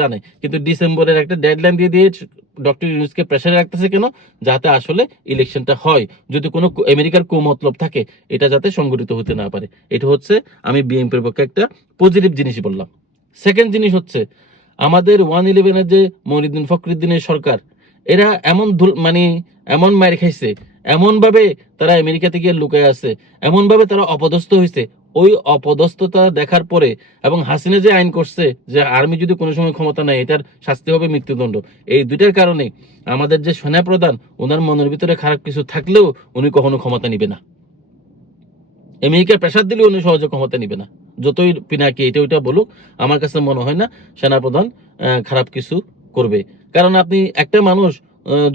জানে। কিন্তু ডিসেম্বরের একটা ডেডলাইন দিয়ে দিয়ে ডক্টর ইউনুসকে প্রেসারে রাখতেছে কেন? যাতে আসলে ইলেকশনটা হয়। যদি কোনো আমেরিকার কুমতলব থাকে, এটা যাতে সংগঠিত হতে না পারে। এটা হচ্ছে আমি বিএনপির পক্ষে একটা পজিটিভ জিনিস বললাম। সেকেন্ড জিনিস হচ্ছে, আমাদের ওয়ান ইলেভেনের যে মনিদ্দিন ফখরুদ্দিনের সরকার, এরা এমন মানে এমন মার খাইছে এমন ভাবে তারা আমেরিকাতে গিয়ে লুকায় আছে এমন ভাবে তারা অপদস্থ হয়েছে ওই অপদস্থতা দেখার পরে এবং হাসিনা যে আইন করছে যে আর্মি যদি কোনো সময় ক্ষমতা নেয়, এটার শাস্তি হবে মৃত্যুদণ্ড। এই দুইটার কারণে আমাদের যে সেনা প্রধান ওনার মনের ভিতরে খারাপ কিছু থাকলেও উনি কখনো ক্ষমতা নিবে না। আমেরিকা প্রেসার দিলে উনি সহজে ক্ষমতা নিবে না। যতই পিনাকি এটা ওইটা বলুক, আমার কাছে মনে হয় না সেনাপ্রধান খারাপ কিছু করবে। কারণ আপনি একটা মানুষ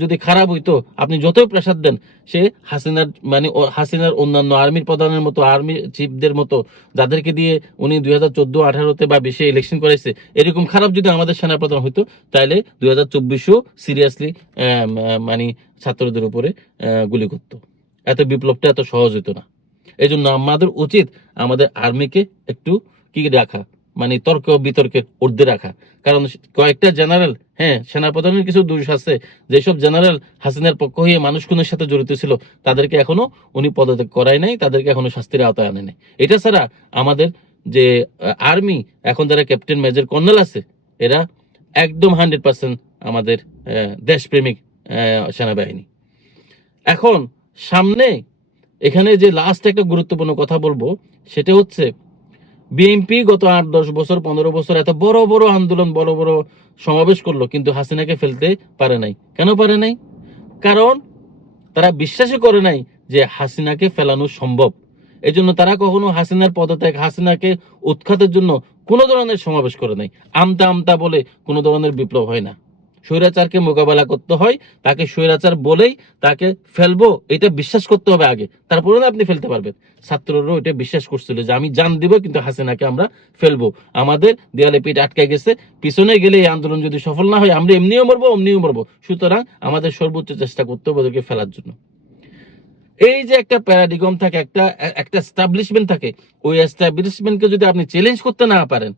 যদি খারাপ হইতো, আপনি যতই প্রেসার দেন, সে হাসিনার মানে হাসিনার অন্যান্য আর্মির প্রধানের মতো, আর্মি চিফদের মতো, যাদেরকে দিয়ে উনি দুই হাজার চোদ্দ আঠারোতে বা বেশি ইলেকশন করেছে, এরকম খারাপ যদি আমাদের সেনাপ্রধান হইতো তাহলে দুই হাজার চব্বিশেও সিরিয়াসলি মানে ছাত্রদের উপরে গুলি করতো। এত বিপ্লবটা এত সহজ হতো না। এই জন্য আমাদের উচিত আমাদের আর্মিকে একটু কি রাখা মানে তর্ক বিতর্কের ঊর্ধ্বে রাখা। কারণ কয়েকটা জেনারেল হ্যাঁ সেনাপ্রধানের কিছু দোষ আছে। যেসব জেনারেল হাসিনার পক্ষ হয়ে মানুষ খুনের সাথে জড়িত ছিল, তাদেরকে এখনও উনি পদত্যাগ করায় নাই, তাদেরকে এখনও শাস্তির আওতায় আনে নাই। এটা ছাড়া আমাদের যে আর্মি, এখন যারা ক্যাপ্টেন মেজর কর্নেল আছে, এরা একদম হান্ড্রেড পার্সেন্ট আমাদের দেশপ্রেমিক সেনাবাহিনী। এখন সামনে এখানে যে লাস্ট একটা গুরুত্বপূর্ণ কথা বলব, সেটা হচ্ছে বিএনপি গত আট, দশ বছর, পনেরো বছর এত বড় বড় আন্দোলন, বড় বড় সমাবেশ করল, কিন্তু হাসিনাকে ফেলতে পারে নাই। কেন পারে নাই? কারণ তারা বিশ্বাসই করে নাই যে হাসিনাকে ফেলানো সম্ভব। এই জন্য তারা কখনো হাসিনার পদত্যাগ, হাসিনাকে উৎখাতের জন্য কোনো ধরনের সমাবেশ করে নাই। আমতা আমতা বলে কোনো ধরনের বিপ্লব হয় না। স্বৈরাচারকে মোকাবেলা করতে হয়, তাকে স্বৈরাচার বলেই তাকে ফেলব, এটা বিশ্বাস করতে হবে আগে। তারপরে না আপনি ফেলতে পারবেন। ছাত্ররাও এটা বিশ্বাস করছিল যে আমি জান দিব, কিন্তু হাসিনাকে আমরা ফেলব। আমাদের দেয়ালে পিঠ আটকে গেছে, পিছনে গেলে এই আন্দোলন যদি সফল না হয়, আমরা এমনিও মরবো, অমনিও মরবো। সুতরাং আমাদের সর্বোচ্চ চেষ্টা করতে হবে ওদেরকে ফেলার জন্য। এই যে একটা প্যারাডিগম থাকে, একটা একটা এস্টাবলিশমেন্ট থাকে, ওই এস্টাবলিশমেন্টকে যদি আপনি চ্যালেঞ্জ করতে না পারেন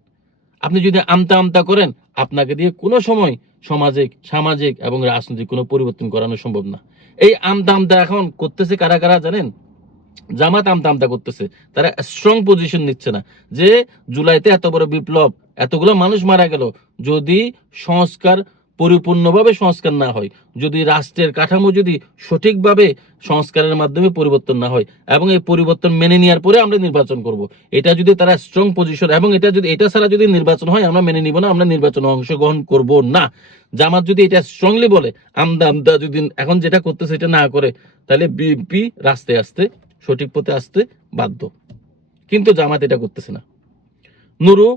আপনি যদি আমতা আমতা করেন, আপনাকে দিয়ে কোনো সময় সামাজিক সামাজিক এবং রাজনৈতিক কোনো পরিবর্তন করানো সম্ভব না। এই আমতা আমতা এখন করতেছে কারা কারা জানেন? জামাত আমতা আমতা করতেছে। তারা স্ট্রং পজিশন নিচ্ছে না। যে জুলাইতে এত বড় বিপ্লব, এতগুলো মানুষ মারা গেল, যদি সংস্কার পরিপূর্ণভাবে সংস্কার না হয়, যদি রাষ্ট্রের কাঠামো যদি সঠিকভাবে সংস্কারের মাধ্যমে পরিবর্তন না হয় এবং এই পরিবর্তন মেনে নেওয়ার পরে আমরা নির্বাচন করব। এটা যদি তারা স্ট্রং পজিশন এবং এটা যদি, এটা ছাড়া যদি নির্বাচন হয়, আমরা মেনে নিব না, আমরা নির্বাচনে অংশগ্রহণ করব না। জামাত যদি এটা স্ট্রংলি বলে, আমদা আমদা যদি এখন যেটা করতেছে এটা না করে, তাহলে বিএনপি রাস্তায় আসতে, সঠিক পথে আসতে বাধ্য। কিন্তু জামাত এটা করতেছে না। নুরু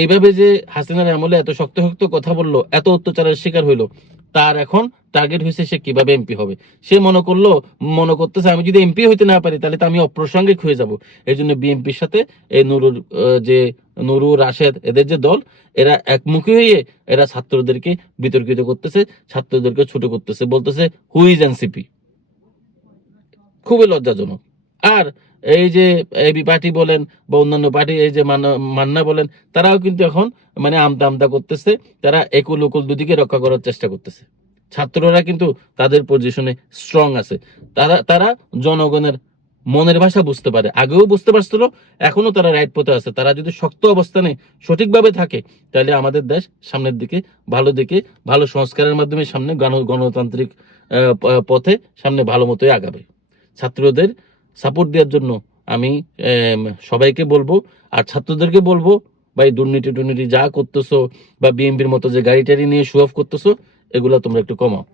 এইভাবে যে হাসিনার আমলে এত শক্ত শক্ত কথা বলল, এত অত্যাচারের শিকার হইল, তার এখন টার্গেট হয়েছে সে কীভাবে এমপি হবে? সে মনে করল, মনে করতেছে আমি যদি এমপি হইতে না পারি, তাহলে তো আমি অপ্রাসঙ্গিক হয়ে যাব। এই জন্য বিএনপির সাথে এই নুরুর যে নুরু, রাশেদ, এদের যে দল, এরা একমুখী হয়ে এরা ছাত্রদেরকে বিতর্কিত করতেছে, ছাত্রদেরকে ছোট করতেছে, বলতেছে হুইজ এনসিপি খুবই লজ্জাজনক। আর এই যে এবি পার্টি বলেন বা অন্যান্য পার্টি এই যে মান্না- বলেন, তারাও কিন্তু এখন মানে আমতা আমতা করতেছে, তারা একুল উকুল দুদিকে রক্ষা করার চেষ্টা করতেছে। ছাত্ররা কিন্তু তাদের পজিশনে স্ট্রং আছে। তারা তারা জনগণের মনের ভাষা বুঝতে পারে। আগেও বুঝতে পারছিল, এখনও তারা রাইট পথে আছে। তারা যদি শক্ত অবস্থানে সঠিকভাবে থাকে, তাহলে আমাদের দেশ সামনের দিকে, ভালো দিকে, ভালো সংস্কারের মাধ্যমে সামনে গণ- গণতান্ত্রিক পথে সামনে ভালো মতোই আগাবে। ছাত্রদের সাপোর্ট দেওয়ার জন্য আমি সবাইকে বলব, আর ছাত্রদেরকে বলব, ভাই দুর্নীতি টুর্নীতি যা করতেছো বা বিএনপির মতো যে গাড়ি টাড়ি নিয়ে শো অফ করতেছো, এগুলো তোমরা একটু কমাও।